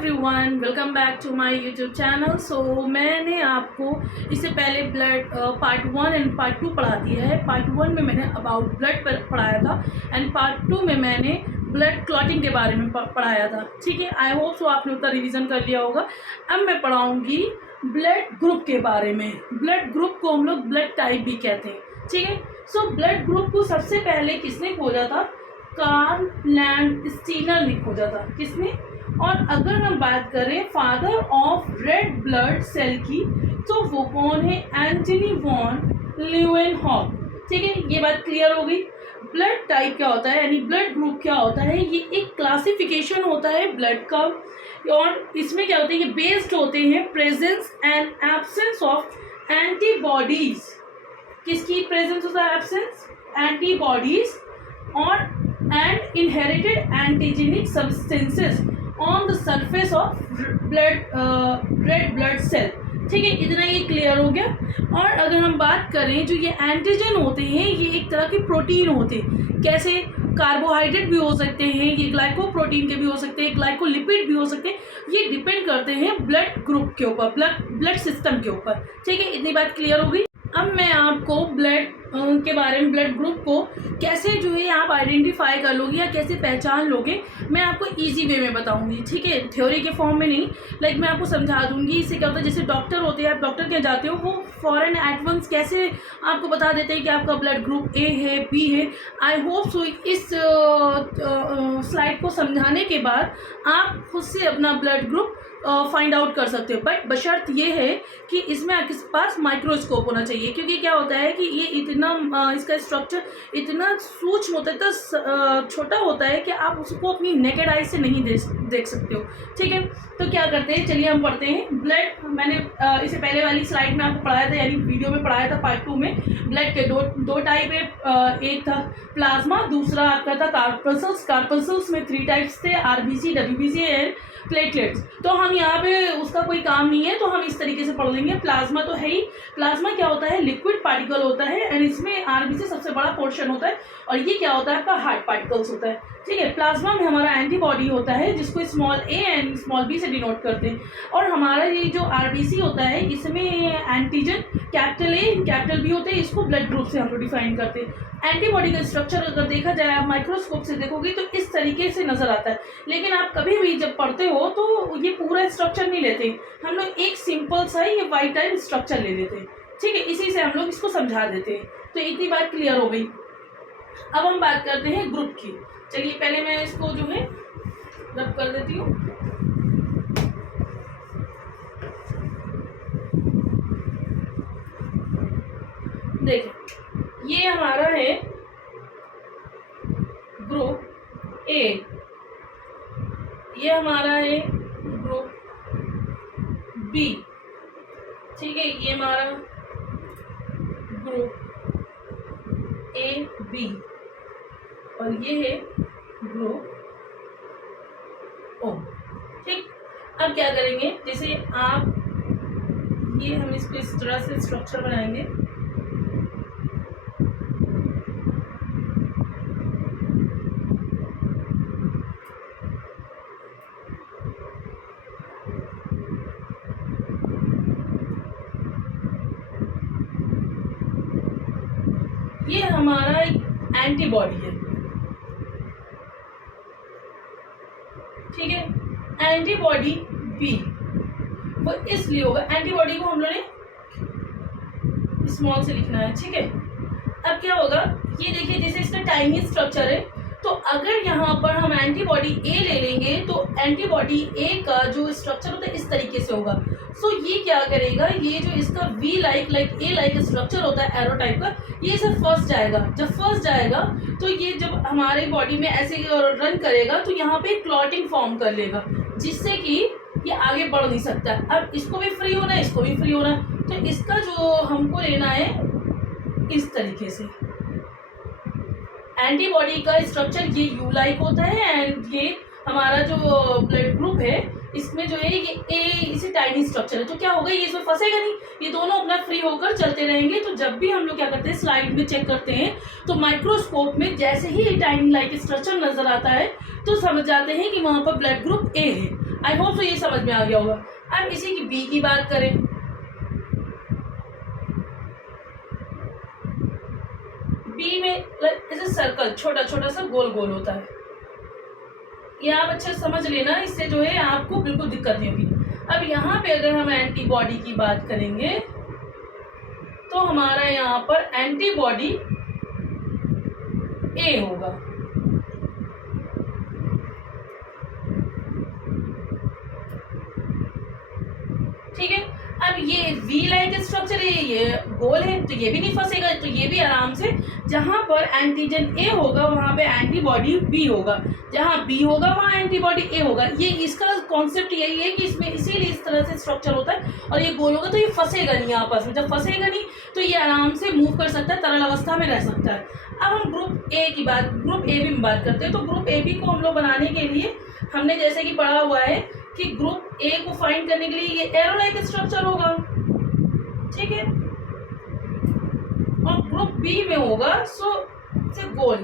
Everyone, welcome back to my YouTube channel. So मैंने आपको इससे पहले ब्लड पार्ट 1 एंड पार्ट 2 पढ़ा दिया है। पार्ट 1 में मैंने अबाउट ब्लड पर पढ़ाया था एंड पार्ट 2 में मैंने ब्लड क्लॉटिंग के बारे में पढ़ाया था। ठीक है, आई होप सो आपने उतना रिवीजन कर लिया होगा। अब मैं पढ़ाऊँगी ब्लड ग्रुप के बारे में। ब्लड ग्रुप को हम लोग ब्लड टाइप भी कहते हैं। ठीक है, सो ब्लड ग्रुप को सबसे पहले किसने खोजा था? कार्ल लैंडस्टीनर ने खोजा था। किसने? और अगर हम बात करें father of red blood cell की, तो वो कौन है? Antony van Leeuwenhoek. ठीक है, ये बात क्लियर हो गई। ब्लड टाइप क्या होता है, यानी ब्लड ग्रुप क्या होता है? ये एक क्लासिफिकेशन होता है ब्लड का, और इसमें क्या होता है, ये बेस्ड होते हैं presence and absence of antibodies. किसकी प्रेजेंस होता है? एब्सेंस एंटीबॉडीज और and inherited antigenic substances on the surface of red blood cell. ठीक है, इतना ये क्लियर हो गया। और अगर हम बात करें, जो ये एंटीजन होते हैं ये एक तरह के प्रोटीन होते हैं। कैसे? कार्बोहाइड्रेट भी हो सकते हैं, ये ग्लाइकोप्रोटीन के भी हो सकते हैं, ग्लाइकोलिपिड भी हो सकते हैं। ये डिपेंड करते हैं ब्लड ग्रुप के ऊपर, ब्लड सिस्टम के ऊपर। ठीक है, इतनी बात क्लियर हो गई। अब मैं आपको ब्लड के बारे में, ब्लड ग्रुप को कैसे जो है आप आइडेंटिफाई कर लोगे या कैसे पहचान लोगे, मैं आपको इजी वे में बताऊंगी। ठीक है, थ्योरी के फॉर्म में नहीं, लाइक मैं आपको समझा दूंगी। इससे क्या होता है, जैसे डॉक्टर होते हैं, आप डॉक्टर के जाते हो, वो फॉरन एडवांस कैसे आपको बता देते हैं कि आपका ब्लड ग्रुप ए है, बी है। आई होप सो इस स्लाइड को समझाने के बाद आप खुद से अपना ब्लड ग्रुप फाइंड आउट कर सकते हो। बट बशर्त ये है कि इसमें आपके पास माइक्रोस्कोप होना चाहिए, क्योंकि क्या होता है कि ये इतना इसका स्ट्रक्चर इतना सूक्ष्म होता है, इतना छोटा होता है कि आप उसको अपनी नेकेड आई से नहीं देख सकते हो। ठीक है, तो क्या करते हैं, चलिए हम पढ़ते हैं। ब्लड मैंने इससे पहले वाली स्लाइड में आपको पढ़ाया था, यानी वीडियो में पढ़ाया था पार्ट 2 में। ब्लड के दो टाइप है, एक था प्लाज्मा, दूसरा आपका था कार्पल्सल्स। कार्पल्सल्स में 3 टाइप्स थे, आरबीसी, डब्ल्यूबीसी एंड प्लेटलेट्स। तो हम यहाँ पे उसका कोई काम नहीं है, तो हम इस तरीके से पढ़ लेंगे। प्लाज्मा तो है ही। प्लाज्मा क्या होता है? लिक्विड पार्टिकल होता है, एंड इसमें आरबीसी सबसे बड़ा पोर्शन होता है, और ये क्या होता है? आपका हार्ड पार्टिकल्स होता है। ठीक है, प्लाज्मा में हमारा एंटीबॉडी होता है, जिसको small a and small b से डिनोट करते हैं। और हमारा ये जो आरबीसी होता है, इसमें antigen capital A capital B होते हैं। इसको ब्लड ग्रुप से हम लोग डिफाइन करते हैं। एंटीबॉडी का स्ट्रक्चर अगर देखा जाए, आप माइक्रोस्कोप से देखोगे तो इस तरीके से नजर आता है, लेकिन आप कभी भी जब पढ़ते हो तो ये पूरा स्ट्रक्चर नहीं लेते। हम लोग एक सिंपल सा ये वाइट टाइप स्ट्रक्चर ले लेते हैं। ठीक है, इसी से हम लोग इसको समझा देते हैं। तो इतनी बात क्लियर हो गई। अब हम बात करते हैं ग्रुप की। चलिए पहले मैं इसको जो है रब कर देती हूँ। देखिए, ये हमारा है ग्रुप ए, ये हमारा है ग्रुप बी। ठीक है, ये हमारा ग्रुप ए बी, और ये है ग्रुप ओ। ठीक, अब क्या करेंगे, जैसे आप ये हम इसको इस तरह से स्ट्रक्चर बनाएंगे। ये हमारा एक एंटीबॉडी है। ठीक है, एंटीबॉडी बी, वो इसलिए होगा, एंटीबॉडी को हम लोगों ने स्मॉल से लिखना है। ठीक है, अब क्या होगा, ये देखिए जैसे इसका टाइनी स्ट्रक्चर है, तो अगर यहाँ पर हम एंटीबॉडी ए ले लेंगे तो एंटीबॉडी ए का जो स्ट्रक्चर होता है इस तरीके से होगा। सो ये क्या करेगा, ये जो इसका V like a like structure होता है एरो टाइप का, ये सब फर्स्ट जाएगा। जब फर्स्ट जाएगा तो ये जब हमारे बॉडी में ऐसे रन करेगा तो यहाँ पे क्लॉटिंग फॉर्म कर लेगा, जिससे कि ये आगे बढ़ नहीं सकता। अब इसको भी फ्री होना है, इसको भी फ्री होना है, तो इसका जो हमको लेना है इस तरीके से। एंटीबॉडी का स्ट्रक्चर ये यू लाइक होता है, एंड ये हमारा जो ब्लड ग्रुप है इसमें जो है ये ए इसे टाइनी स्ट्रक्चर है, तो क्या होगा, ये इसमें फंसेगा नहीं, ये दोनों अपना फ्री होकर चलते रहेंगे। तो जब भी हम लोग क्या करते हैं, स्लाइड में चेक करते हैं, तो माइक्रोस्कोप में जैसे ही ये टाइनी लाइक स्ट्रक्चर नजर आता है तो समझ जाते हैं कि वहां पर ब्लड ग्रुप ए है। आई होप तो ये समझ में आ गया होगा। अब इसी की बी की बात करें, बी में ऐसे सर्कल छोटा छोटा सा गोल गोल होता है, ये आप अच्छा समझ लेना, इससे जो है आपको बिल्कुल दिक्कत नहीं होगी। अब यहाँ पे अगर हम एंटीबॉडी की बात करेंगे तो हमारा यहाँ पर एंटीबॉडी ए होगा, ठीक है। अब ये वी लाइक स्ट्रक्चर है, ये गोल है, तो ये भी नहीं फंसेगा, तो ये भी आराम से, जहां पर एंटीजन ए होगा वहां पे एंटीबॉडी बी होगा, जहां बी होगा वहां एंटीबॉडी ए होगा। ये इसका कॉन्सेप्ट यही है कि इसमें इसीलिए इस तरह से स्ट्रक्चर होता है, और ये गोल होगा तो ये फंसेगा नहीं आपस में, जब फंसेगा नहीं तो ये आराम से मूव कर सकता है, तरल अवस्था में रह सकता है। अब हम ग्रुप ए की बात, ग्रुप ए बी में बात करते हैं। तो ग्रुप ए बी को हम लोग बनाने के लिए हमने जैसे कि पढ़ा हुआ है कि ग्रुप ए को फाइंड करने के लिए ये एरो लाइक स्ट्रक्चर होगा, ठीक है, और ग्रुप बी में होगा सो से गोल।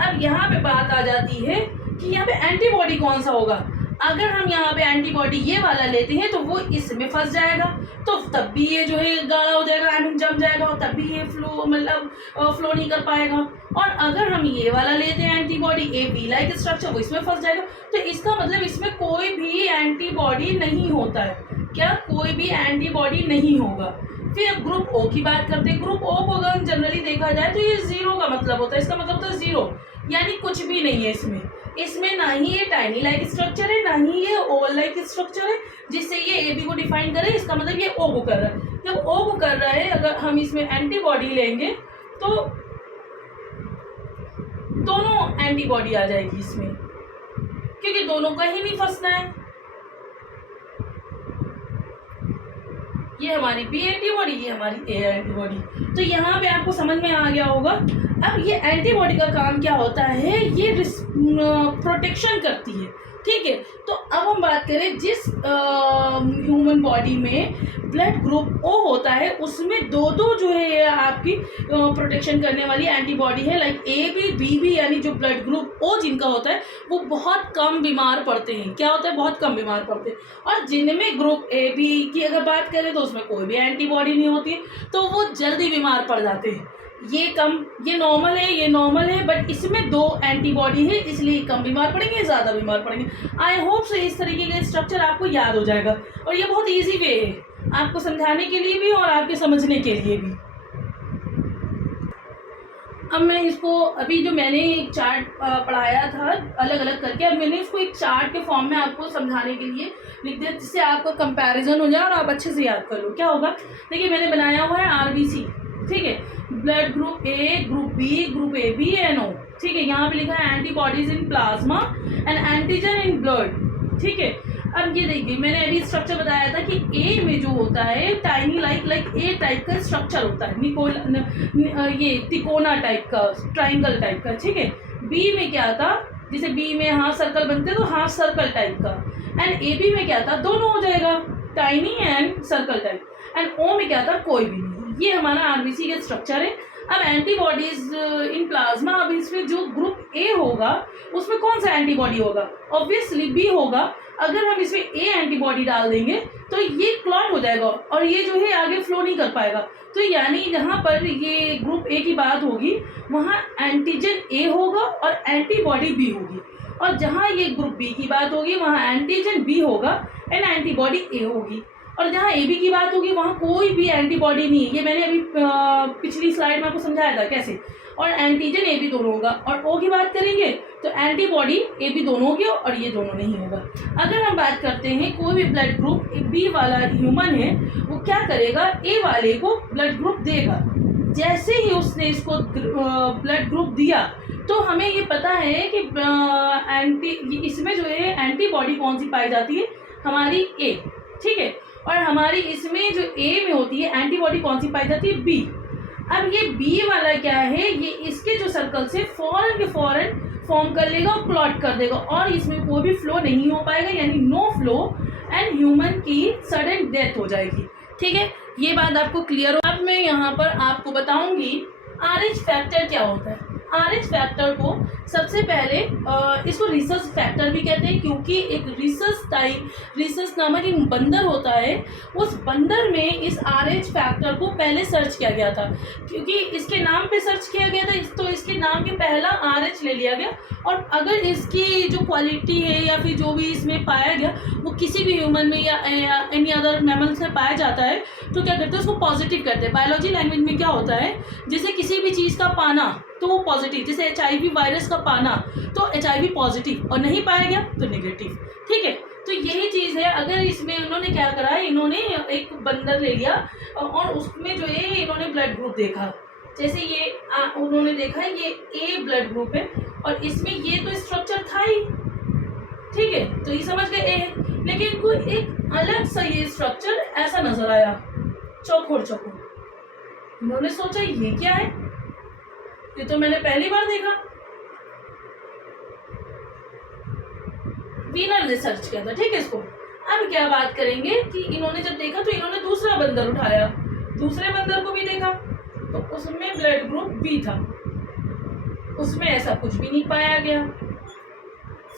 अब यहाँ पे बात आ जाती है कि यहाँ पे एंटीबॉडी कौन सा होगा। अगर हम यहाँ पे एंटीबॉडी ये वाला लेते हैं तो वो इसमें फंस जाएगा, तो तब भी ये जो है गाढ़ा हो जाएगा, आई मीन जम जाएगा, और तब भी ये फ्लो मतलब फ्लो नहीं कर पाएगा। और अगर हम ये वाला लेते हैं antibody A be like structure, वो इसमें फंस जाएगा। तो इसका मतलब इसमें कोई भी एंटीबॉडी नहीं होता है, क्या कोई भी एंटीबॉडी नहीं होगा। फिर अब ग्रुप ओ की बात करते हैं। ग्रुप ओ को अगर जनरली देखा जाए तो ये जीरो का मतलब होता है, इसका मतलब होता है जीरो, यानी कुछ भी नहीं है इसमें। इसमें ना ही ये टाइनी लाइक स्ट्रक्चर है, ना ही ये ओवल लाइक स्ट्रक्चर है जिससे ये ए बी को डिफाइन करे। इसका मतलब ये ओ को कर रहा है। जब ओ को कर रहा है, अगर हम इसमें एंटीबॉडी लेंगे तो दोनों एंटीबॉडी आ जाएगी इसमें, क्योंकि दोनों का ही नहीं फंसना है। ये हमारी बी एंटीबॉडी, ये हमारी ए एंटीबॉडी। तो यहाँ पे आपको समझ में आ गया होगा। अब ये एंटीबॉडी का काम क्या होता है, ये प्रोटेक्शन करती है, ठीक है। तो अब हम बात करें जिस ह्यूमन बॉडी में ब्लड ग्रुप ओ होता है उसमें दो दो जो है आपकी प्रोटेक्शन करने वाली एंटीबॉडी है, like A B B B, यानी जो ब्लड ग्रुप ओ जिनका होता है वो बहुत कम बीमार पड़ते हैं। क्या होता है, बहुत कम बीमार पड़ते हैं। और जिनमें ग्रुप ए बी की अगर बात करें तो उसमें कोई भी एंटीबॉडी नहीं होती है, तो वो जल्दी बीमार पड़ जाते हैं। ये नॉर्मल है, ये नॉर्मल है, बट इसमें दो एंटीबॉडी है इसलिए कम बीमार पड़ेंगे, ज़्यादा बीमार पड़ेंगे। आई होप से इस तरीके का स्ट्रक्चर आपको याद हो जाएगा, और ये बहुत इजी वे है आपको समझाने के लिए भी और आपके समझने के लिए भी। अब मैं इसको, अभी जो मैंने एक चार्ट पढ़ाया था अलग अलग करके, अब मैंने इसको एक चार्ट के फॉर्म में आपको समझाने के लिए लिख दिया, जिससे आपका कंपैरिजन हो जाए और आप अच्छे से याद कर लो। क्या होगा, देखिए मैंने बनाया हुआ है आरबीसी, ठीक है, blood group A, group B, group A B and O, ठीक है। यहाँ पे लिखा है antibodies in plasma and antigen in blood, ठीक है। अब ये देखिए मैंने अभी स्ट्रक्चर बताया था कि ए में जो होता है टाइनी लाइक ए टाइप का स्ट्रक्चर होता है, ये तिकोना टाइप का, ट्राइंगल टाइप का, ठीक है। बी में क्या था, जैसे बी में हाफ सर्कल बनते तो हाफ सर्कल टाइप का, एंड ए बी में क्या था, दोनों हो जाएगा, tiny and circle type, and O में क्या था, कोई भी नहीं। ये हमारा आरबीसी का स्ट्रक्चर है। अब एंटीबॉडीज इन प्लाज्मा, अब इसमें जो ग्रुप ए होगा उसमें कौन सा एंटीबॉडी होगा, ऑब्वियसली बी होगा। अगर हम इसमें ए एंटीबॉडी डाल देंगे तो ये क्लॉट हो जाएगा और ये जो है आगे फ्लो नहीं कर पाएगा। तो यानी जहाँ पर ये ग्रुप ए की बात होगी वहाँ एंटीजन ए होगा और एंटीबॉडी बी होगी, और जहाँ ये ग्रुप बी की बात होगी वहाँ एंटीजन बी होगा एंड एंटीबॉडी ए होगी, और जहाँ ए बी की बात होगी वहाँ कोई भी एंटीबॉडी नहीं है। ये मैंने अभी पिछली स्लाइड में आपको समझाया था कैसे। और एंटीजन ए बी दोनों होगा, और ओ की बात करेंगे तो एंटीबॉडी ए बी दोनों होगी और ये दोनों नहीं होगा। अगर हम बात करते हैं कोई भी ब्लड ग्रुप बी वाला ह्यूमन है, वो क्या करेगा, ए वाले को ब्लड ग्रुप देगा। जैसे ही उसने इसको ब्लड ग्रुप दिया तो हमें ये पता है कि इसमें जो है एंटीबॉडी कौन सी पाई जाती है, हमारी ए, ठीक है। और हमारी इसमें जो ए में होती है एंटीबॉडी कौन सी पाई जाती है, बी। अब ये बी वाला क्या है, ये इसके जो सर्कल से फॉरन के फॉरन फॉर्म कर लेगा और क्लॉट कर देगा और इसमें कोई भी फ्लो नहीं हो पाएगा, यानी नो फ्लो एंड ह्यूमन की सडन डेथ हो जाएगी। ठीक है, ये बात आपको क्लियर हो। अब मैं यहाँ पर आपको बताऊंगी RH फैक्टर क्या होता है। RH फैक्टर को सबसे पहले इसको रिसर्च फैक्टर भी कहते हैं, क्योंकि एक रिसर्च नामक एक बंदर होता है, उस बंदर में इस RH फैक्टर को पहले सर्च किया गया था, क्योंकि इसके नाम पे सर्च किया गया था, तो इसके नाम के पहला RH ले लिया गया। और अगर इसकी जो क्वालिटी है या फिर जो भी इसमें पाया गया वो किसी भी ह्यूमन में या एनी अदर मैमल्स में पाया जाता है, तो क्या करते हैं, उसको पॉजिटिव करते हैं। बायोलॉजी लैंग्वेज में क्या होता है, जैसे किसी भी चीज़ का पाना तो वो पॉजिटिव, जैसे HIV वायरस का पाना तो HIV पॉजिटिव और नहीं पाया गया तो नेगेटिव। ठीक है, तो यही चीज़ है। अगर इसमें उन्होंने क्या करा है, इन्होंने एक बंदर ले लिया और उसमें जो है इन्होंने ब्लड ग्रुप देखा, जैसे ये उन्होंने देखा ये A ब्लड ग्रुप है और इसमें ये तो स्ट्रक्चर था ही, ठीक है, तो ये समझ गए A है, लेकिन इनको एक अलग सा ये स्ट्रक्चर ऐसा नजर आया, चौकोर चौकोर। इन्होंने सोचा ये क्या है, ये तो मैंने पहली बार देखा। वीनर ने सर्च किया था, ठीक है। इसको अब क्या बात करेंगे कि इन्होंने जब देखा तो इन्होंने दूसरा बंदर उठाया, दूसरे बंदर को भी देखा तो उसमें ब्लड ग्रुप B था, उसमें ऐसा कुछ भी नहीं पाया गया।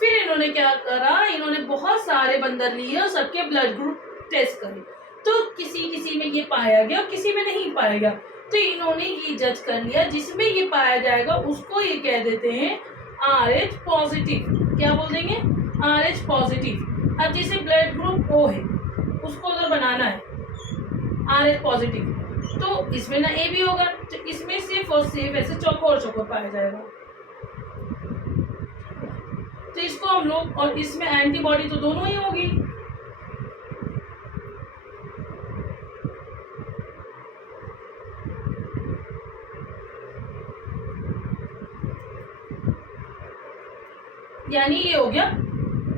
फिर इन्होंने क्या करा, इन्होंने बहुत सारे बंदर लिए और सबके ब्लड ग्रुप टेस्ट करे, तो किसी में ये पाया गया और किसी में नहीं पाया गया। तो इन्होंने ये जज कर लिया जिसमें ये पाया जाएगा उसको ये कह देते हैं RH पॉजिटिव। क्या बोल देंगे, RH पॉजिटिव। अब जैसे ब्लड ग्रुप O है, उसको अगर बनाना है RH पॉजिटिव, तो इसमें ना A भी होगा, तो इसमें सिर्फ और सिर्फ ऐसे चौकोर चौकोर पाया जाएगा। तो इसको हम लोग, और इसमें एंटीबॉडी तो दोनों ही होगी। यानी ये हो गया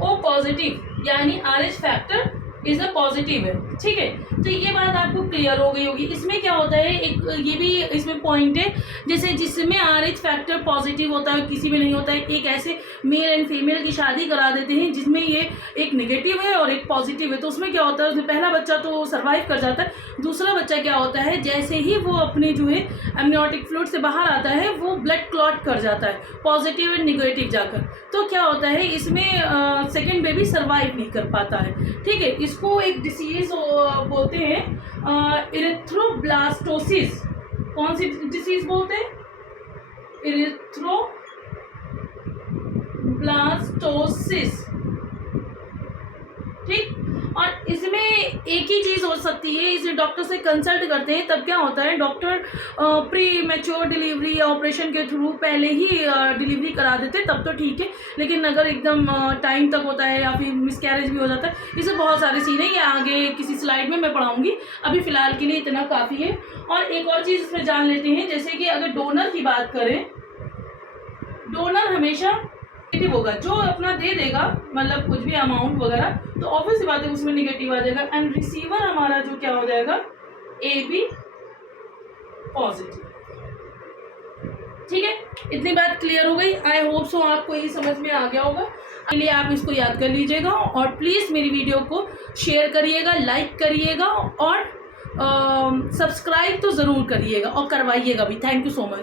O पॉजिटिव, यानी RH factor is a positive है। ठीक है, तो ये बात आपको क्लियर हो गई होगी। इसमें क्या होता है, एक ये भी इसमें पॉइंट है, जैसे जिसमें RH फैक्टर पॉजिटिव होता है किसी में नहीं होता है, एक ऐसे मेल एंड फीमेल की शादी करा देते हैं जिसमें ये एक नेगेटिव है और एक पॉजिटिव है, तो उसमें क्या होता है, उसमें पहला बच्चा तो सर्वाइव कर जाता है, दूसरा बच्चा क्या होता है, जैसे ही वो अपने जो है एमनियोटिक फ्लूइड से बाहर आता है वो ब्लड क्लॉट कर जाता है, पॉजिटिव एंड नेगेटिव जाकर। तो क्या होता है, इसमें सेकेंड बेबी सर्वाइव नहीं कर पाता है। ठीक है, इसको एक डिसीज बोलते हैं इरिथ्रोब्लास्टोसिस। कौन सी डिसीज बोलते हैं, इरिथ्रोब्लास्टोसिस। ठीक, और इसमें एक ही चीज़ हो सकती है, इसे डॉक्टर से कंसल्ट करते हैं तब क्या होता है, डॉक्टर प्री मैच्योर डिलीवरी या ऑपरेशन के थ्रू पहले ही डिलीवरी करा देते हैं तब तो ठीक है, लेकिन अगर एकदम टाइम तक होता है या फिर मिसकैरेज भी हो जाता है, इसे बहुत सारे सीन है, ये आगे किसी स्लाइड में मैं पढ़ाऊंगी, अभी फ़िलहाल के लिए इतना काफ़ी है। और एक और चीज़ इसमें जान लेते हैं, जैसे कि अगर डोनर की बात करें, डोनर हमेशा नेगेटिव होगा, जो अपना दे देगा मतलब कुछ भी अमाउंट वगैरह, तो ऑब्वियस सी बात है उसमें नेगेटिव आ जाएगा। एंड रिसीवर हमारा जो क्या हो जाएगा, AB पॉजिटिव। ठीक है, इतनी बात क्लियर हो गई। आई होप सो आपको ये समझ में आ गया होगा, इसलिए आप इसको याद कर लीजिएगा और प्लीज़ मेरी वीडियो को शेयर करिएगा, लाइक करिएगा और सब्सक्राइब तो ज़रूर करिएगा और करवाइएगा भी। Thank you so much.